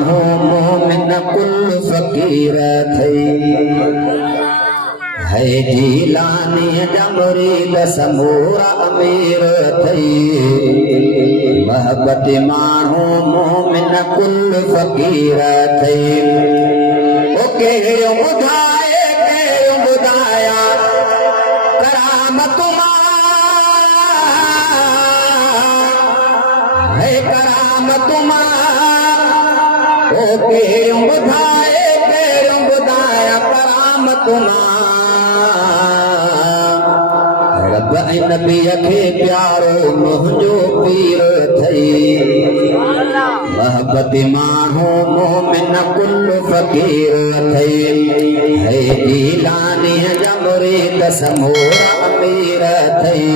माण्हू मोमिन कुल फ़कीर थई है जीलानी जा मुरीद समूरा अमीर थई महबत माण्हू मोमिन कुल फ़कीर थई ओ कहिड़ो ॿुधाए कहिड़ो ॿुधाया करामत है करामत ओ कहिड़ो ॿुधाए कहिड़ो ॿुधाया करामत रब ऐं नबीअ खे प्यारो मुंहिंजो पीर थई महबत माण्हू मोमिन कुल फ़कीर थई है जीलानी जा मुरीद समूरा अमीर थई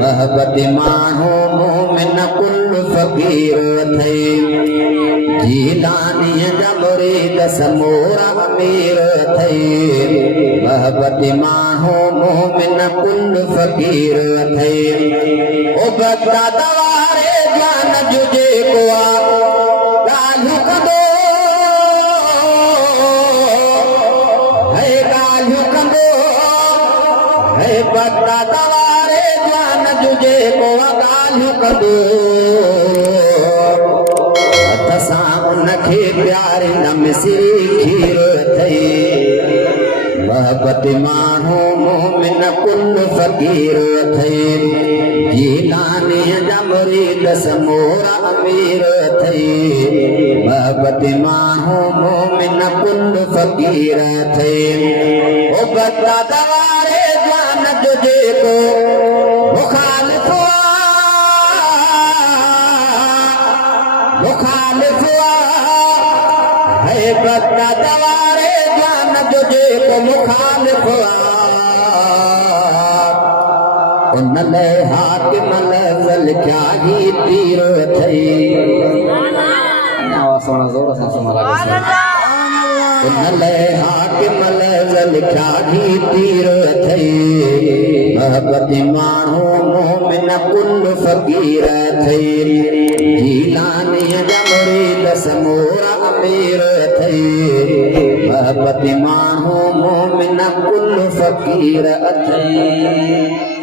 महबत माण्हू मोमिन कुल फ़कीर थई जीलानी जा मुरीद समूरा अमीर थई महबत माण्हू मोमिन कुल फ़कीर थई ओ बता दवारे जान जुजे को ॻाल्हियूं कंदो है ॻाल्हियूं कंदो है बता दवारे जान जुजे को ॻाल्हियूं कंदो हथ सां उनखे प्यारे न मिसरी खीर थई महबत माण्हू मोमिन कुल फ़कीर थई जीलानी जा मुरीद समूरा अमीर थई महबत माण्हू मोमिन कुल फ़कीर थई ओ बता दवारे जान जो जेको मुखालिफ़ है बता दवारे जान जो जेको मुखालिफ़ उन लाइ हाकिम लफ़्ज़ लिखिया ही तीर थई उन लाइ हाकिम लफ़्ज़ लिखिया ही तीर थई महबत माण्हू मोमिन कुल फ़कीर थई जीलानी जा मुरीद समूरा अमीर थई महबत माण्हू मोमिन कुल फ़कीर थई।